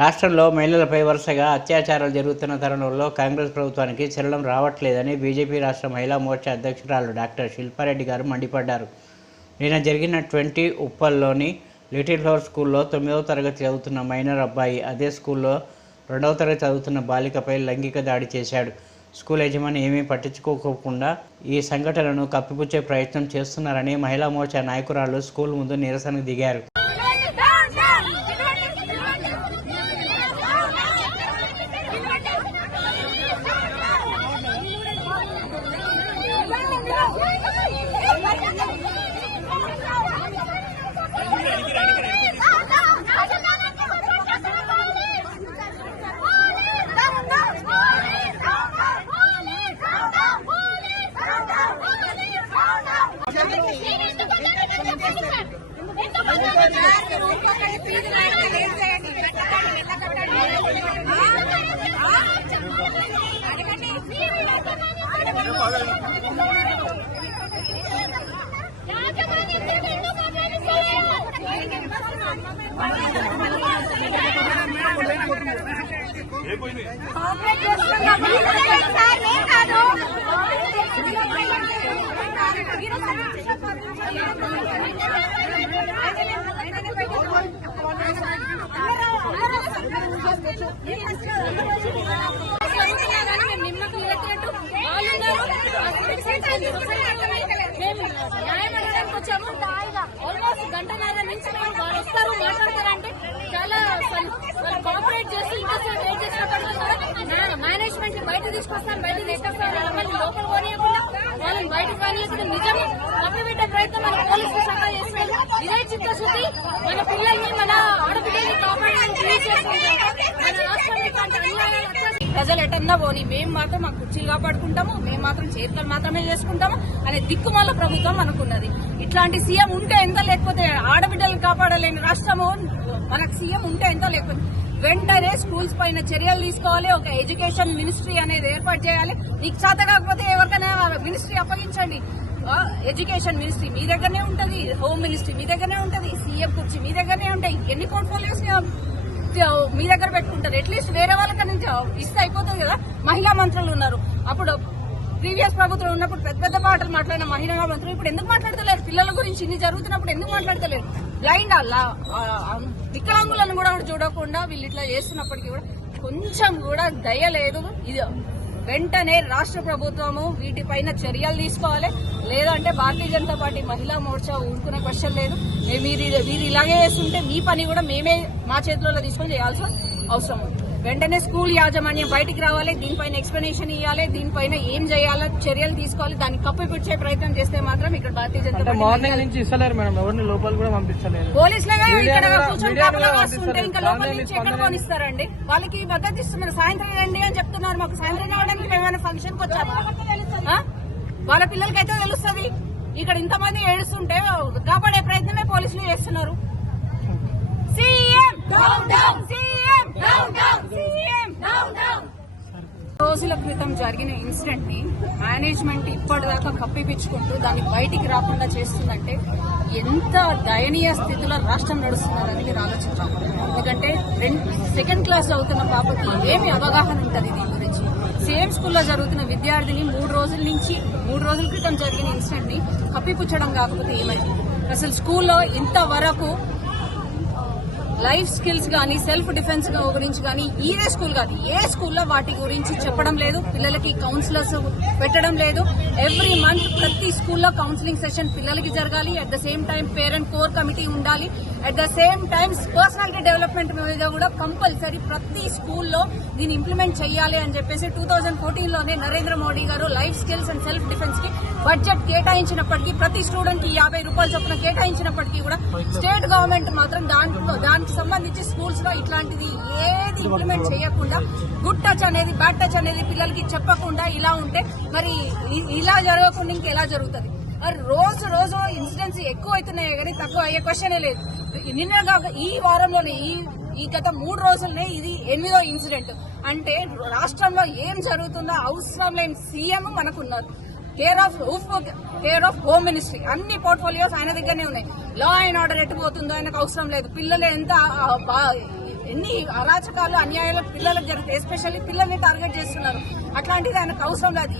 రాష్ట్రంలో మహిళలపై వరుసగా అత్యాచారాలు జరుగుతున్న తరుణంలో కాంగ్రెస్ ప్రభుత్వానికి చలనం రావట్లేదని బీజేపీ రాష్ట్ర మహిళా మోర్చా అధ్యక్షురాలు డాక్టర్ శిల్పారెడ్డి గారు మండిపడ్డారు. నిన్న జరిగిన 20 ఉప్పల్లోని లిటిల్ ఫ్లవర్ స్కూల్లో 9వ తరగతి చదువుతున్న మైనర్ అబ్బాయి అదే స్కూల్లో 2వ తరగతి చదువుతున్న బాలికపై లైంగిక దాడి చేశాడు. స్కూల్ యజమాని ఏమీ పట్టించుకోకుండా ఈ సంఘటనను కప్పిపుచ్చే ప్రయత్నం చేస్తున్నారని మహిళా మోర్చా నాయకురాలు స్కూల్ ముందు నిరసనకు దిగారు. ఆల్మోస్ట్ గంటన్నర నుంచి వారు వస్తారు మాట్లాడతారంటే చాలా కోఆపరేట్ చేస్తూ ఇంకోసారి వెయిట్ చేసినప్పుడు మేనేజ్మెంట్ బయట తీసుకొస్తారు మళ్ళీ లోపల పోనీయకుండా వాళ్ళని బయటకు రానియకుండా నిజం తప్పిపెట్టే ప్రయత్నం మన పోలీసులు శాఖ చేస్తున్నారు. ఇదే చిత్తశుద్ధి మన పిల్లల్ని మన ఆడపిల్లల్ని కాపాడడానికి ప్రజలు ఎటన్నా పోని మేము మాత్రం మా కుర్చీలు కాపాడుకుంటాము, మేము మాత్రం చేతులు మాత్రమే చేసుకుంటాము అనే దిక్కుమాల ప్రభుత్వం మనకున్నది. ఇట్లాంటి సీఎం ఉంటే ఎంత, లేకపోతే ఆడబిడ్డలను కాపాడలేని రాష్ట్రము మనకు సీఎం ఉంటే ఎంత, లేకపోతే వెంటనే స్కూల్స్ పైన చర్యలు తీసుకోవాలి. ఒక ఎడ్యుకేషన్ మినిస్ట్రీ అనేది ఏర్పాటు చేయాలి. నీకు చేత కాకపోతే ఎవరికైనా మినిస్ట్రీ అప్పగించండి. ఎడ్యుకేషన్ మినిస్ట్రీ మీ దగ్గరనే ఉంటది, హోమ్ మినిస్ట్రీ మీ దగ్గరనే ఉంటది, సీఎం కుర్చీ మీ దగ్గరనే ఉంటాయి. ఎన్ని పోర్ట్ఫోలియోస్ మీ దగ్గర పెట్టుకుంటారు. అట్లీస్ట్ వేరే వాళ్ళకన్నా ఇస్తే అయిపోతుంది కదా. మహిళా మంత్రులు ఉన్నారు. అప్పుడు ప్రీవియస్ ప్రభుత్వం ఉన్నప్పుడు పెద్ద పెద్ద మాటలు మాట్లాడిన మహిళా మంత్రులు ఇప్పుడు ఎందుకు మాట్లాడతలేరు? పిల్లల గురించి ఇన్ని జరుగుతున్నప్పుడు ఎందుకు మాట్లాడతలేరు? బ్లైండ్ వికలాంగులను కూడా చూడకుండా వీళ్ళు ఇట్లా చేస్తున్నప్పటికీ కూడా కొంచెం కూడా దయ లేదు. ఇది వెంటనే రాష్ట్ర ప్రభుత్వము వీటిపైన చర్యలు తీసుకోవాలి. లేదంటే భారతీయ జనతా పార్టీ మహిళా మోర్చా ఊరుకునే క్వశ్చన్ లేదు. వీరు ఇలాగే చేస్తుంటే మీ పని కూడా మేమే మా చేతుల్లో తీసుకొని చేయాల్సిన అవసరం ఉంది. వెంటనే స్కూల్ యాజమాన్యం బయటికి రావాలి, దీనిపైన ఎక్స్ప్లెనేషన్ ఇవ్వాలి, దీనిపైన ఏం చేయాలో చర్యలు తీసుకోవాలి. దాన్ని కప్పిపుచ్చే ప్రయత్నం చేస్తే మాత్రం ఇక్కడ భారతీయ జనతా పార్టీ పోలీసులుగా ఇక్కడ కూర్చొని కాపలా కాస్తుంటే ఇంకా లోపల నుంచి ఎక్కడ కొనిస్తారండి? వాళ్ళకి మద్దతు ఇస్తున్నారు. సాయంత్రం రండి అని చెప్తున్నారు. మాకు సాయంత్రం రావడానికి మేమైనా ఫంక్షన్ కి వచ్చామా? వాళ్ళ పిల్లలకైతే తెలుస్తుంది. ఇక్కడ ఇంతమంది ఏడుస్తుంటే కాపాడే ప్రయత్నమే పోలీసులు చేస్తున్నారు. రోజుల క్రితం జరిగిన ఇన్సిడెంట్ ని మేనేజ్మెంట్ ఇప్పటిదాకా కప్పిపించుకుంటూ దాన్ని బయటికి రాకుండా చేస్తుందంటే ఎంత దయనీయ స్థితిలో రాష్ట్రం నడుస్తున్నదని మీరు ఆలోచించాలి. ఎందుకంటే సెకండ్ క్లాస్ అవుతున్న పాపకి ఏమి అవగాహన ఉంటుంది దీని గురించి? సేమ్ స్కూల్లో జరుగుతున్న విద్యార్థిని 3 రోజుల క్రితం జరిగిన ఇన్సిడెంట్ ని కప్పిపుచ్చడం కాకపోతే ఏమైంది? అసలు స్కూల్లో ఇంతవరకు లైఫ్ స్కిల్స్ గానీ సెల్ఫ్ డిఫెన్స్ గురించి గానీ ఇదే స్కూల్ కాదు ఏ స్కూల్లో వాటి గురించి చెప్పడం లేదు. పిల్లలకి కౌన్సిలర్స్ పెట్టడం లేదు. ఎవ్రీ మంత్ ప్రతి స్కూల్లో కౌన్సిలింగ్ సెషన్ పిల్లలకి జరగాలి. At the same time parent core committee ఉండాలి. At the same time personality development మీద కూడా కంపల్సరీ ప్రతి స్కూల్లో దీన్ని ఇంప్లిమెంట్ చేయాలి అని చెప్పేసి 2014లోనే నరేంద్ర మోడీ గారు life skills and self defence కి బడ్జెట్ కేటాయించినప్పటికీ, ప్రతి స్టూడెంట్ కి 50 రూపాయల చొప్పున కేటాయించినప్పటికీ కూడా స్టేట్ గవర్నమెంట్ మాత్రం దానికి సంబంధించి స్కూల్స్ లో ఇట్లాంటిది ఏది ఇంప్లిమెంట్ చేయకుండా గుడ్ టచ్ అనేది బ్యాడ్ టచ్ అనేది పిల్లలకి చెప్పకుండా ఇలా ఉంటే మరి ఇలా జరగకుండా ఇంకెలా జరుగుతుంది? రోజు రోజు ఇన్సిడెంట్స్ ఎక్కువ అవుతున్నాయి కానీ తక్కువ అయ్యే క్వశ్చనే లేదు. నిన్న ఈ వారంలోనే ఈ గత 3 రోజులనే ఇది 8వ ఇన్సిడెంట్. అంటే రాష్ట్రంలో ఏం జరుగుతుందో అవసరం లేని సీఎం మనకున్నారు. కేర్ ఆఫ్ హోమ్ మినిస్ట్రీ అన్ని పోర్ట్ఫోలియోస్ ఆయన దగ్గరనే ఉన్నాయి. లా అండ్ ఆర్డర్ ఎట్టుపోతుందో ఆయనకు అవసరం లేదు. పిల్లలు ఎంత ఎన్ని అరాచకాలు అన్యాయాలు పిల్లలకు జరుగుతాయి. ఎస్పెషల్లీ పిల్లల్ని టార్గెట్ చేస్తున్నారు. అట్లాంటిది ఆయనకు అవసరం లేదు.